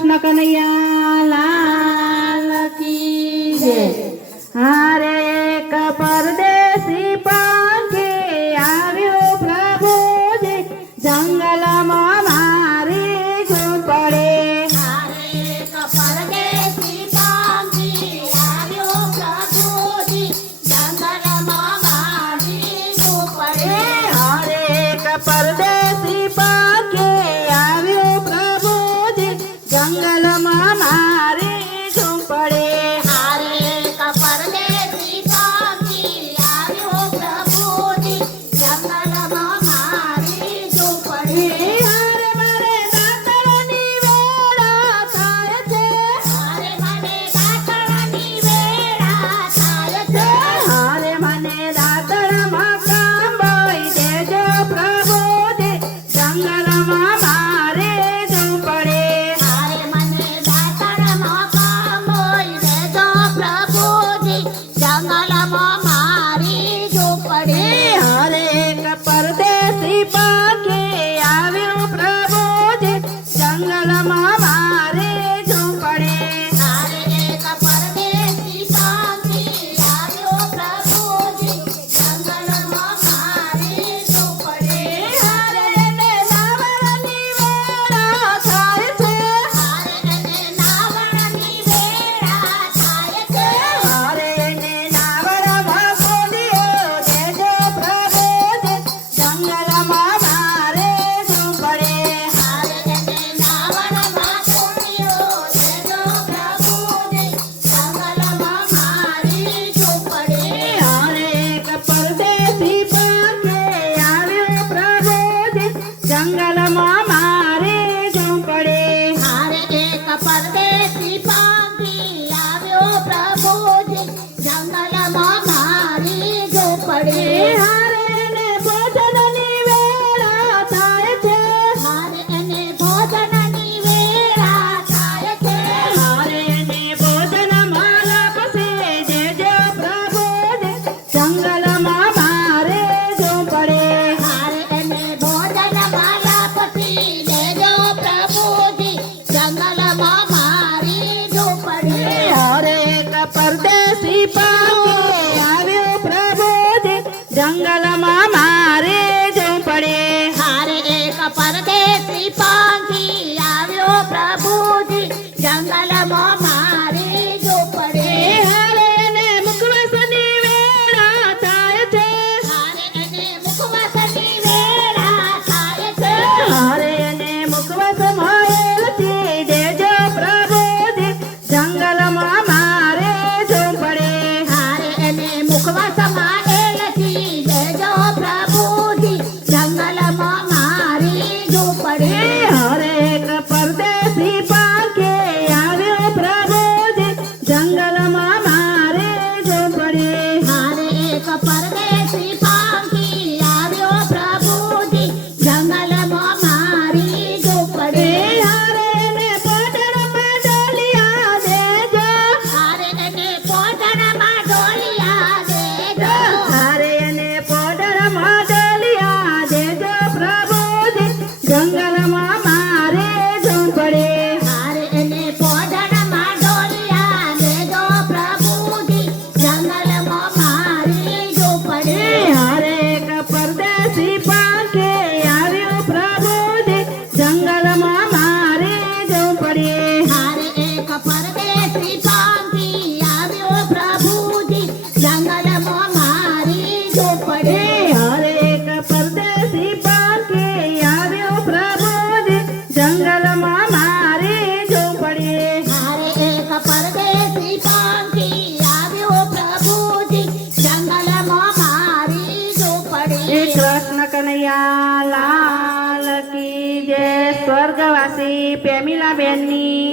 કૃષ્ણ કનૈયા લાલ કી જય। હારે એક પરદેશી પંખી આવ્યું પ્રભુજી જંગલમાં મારી ઝૂંપડે। હારે એક પરદેશી પંખી આવ્યું પ્રભુજી જંગલમાં મારી ઝૂંપડે। હારે એક પરદેશી પંખી આવ્યું પ્રભુજી જંગલમાં મારી ઝૂંપડે। હારે એક પરદેશી પંખી આવ્યું પ્રભુજી જંગલમાં મારી ઝૂંપડે। હારે મારે દાતરની વેળા થાય છે। હારે મને દાતરની વેળા થાય છે। હારે મને દાતરમાં કાંબોઈ દેજો પ્રભુજી જંગલમાં મારે ઝૂંપડે। હારે મને દાતરમાં કાંબોઈ દેજો પ્રભુજી જંગલમાં મારી ઝૂંપડે। હારે એક પરદેશી પંખી આવ્યું પ્રભુજી જંગલમાં મારે ઝૂંપડે। હારે એક પરદેશી પંખી આવ્યો પ્રભુજી જંગલમાં મારી ઝૂંપડે। હારે એને નાવરની વેળા થાય છે। હારે એને નાવણની વેળા થાય છે। હારે એને નાવરમાં કોંડિયો દેજો પ્રભુજી જંગલમાં મારે ઝૂંપડે। હારે એને નાવણમાં કોંડિયો દેજો પ્રભુજી જંગલમાં મારી ઝૂંપડે। હારે એક પરદેશી પંખી આવ્યું પ્રભુજી જંગલમાં મારે ઝૂંપડે। હારે એક પરદેશી પંખી આવ્યો પ્રભુજી જંગલમાં મારી ઝૂંપડે। હારે એને ભોજનની વેળા થાય છે। હારે એને ભોજનની વેળા થાય છે। હારે એને ભોજનમાં લાપસી દેજો પ્રભુજી જંગલમાં મારે ઝૂંપડે। હારે એને ભોજનમાં લાપસી દેજો પ્રભુજી જંગલમાં મારી ઝૂંપડે। હારે એક પરદેશી પંખી આવ્યું પ્રભુજી જંગલમાં મારે ઝૂંપડે। હારે એક પરદેશી પંખી આવ્યો પ્રભુજી જંગલમાં મારી ઝૂંપડે। હારે એને મુખવાસની વેળા થાય છે। હારે એને મુખવાસની વેળા થાય છે। હારે એને મુખવાસમાં એલચી દેજો પ્રભુજી જંગલમાં મારે ઝૂંપડે। હારે એને મુખવાસમાં એલચી દેજો પ્રભુજી જંગલમાં મારી ઝૂંપડે। હારે એક પરદેશી પંખી આવ્યું પ્રભુજી જંગલમાં મારે ઝૂંપડે। હારે એક પરદેશી પંખી આવ્યો પ્રભુજી જંગલમાં મારી ઝૂંપડે। હારે એને પોટરમાં ડોલિયા દેજો। હારે એને પોટણમાં ડોલિયા દેજો। હારે એને પોટરમાં ડોલિયા દેજો પ્રભુજી જંગલમાં મારે ઝૂંપડે। હારે એને પોટણમાં ડોલિયા દેજો પ્રભુજી જંગલમાં મારી ઝૂંપડે। હારે એક પરદેશી પંખી આવ્યું પ્રભુજી જંગલમાં મારે ઝૂંપડે। હારે એક પરદેશી પંખી આવ્યો પ્રભુજી જંગલમાં મારી ઝૂંપડે। હારે એક પરદેશી પંખી આવ્યું પ્રભુજી જંગલમાં મારે ઝૂંપડે। હારે એક પરદેશી પંખી આવ્યો પ્રભુજી જંગલમાં મારી ઝૂંપડે। કૃષ્ણ કનૈયા લાલ કી જય। સ્વર્ગવાસી પ્રેમીલા બેનની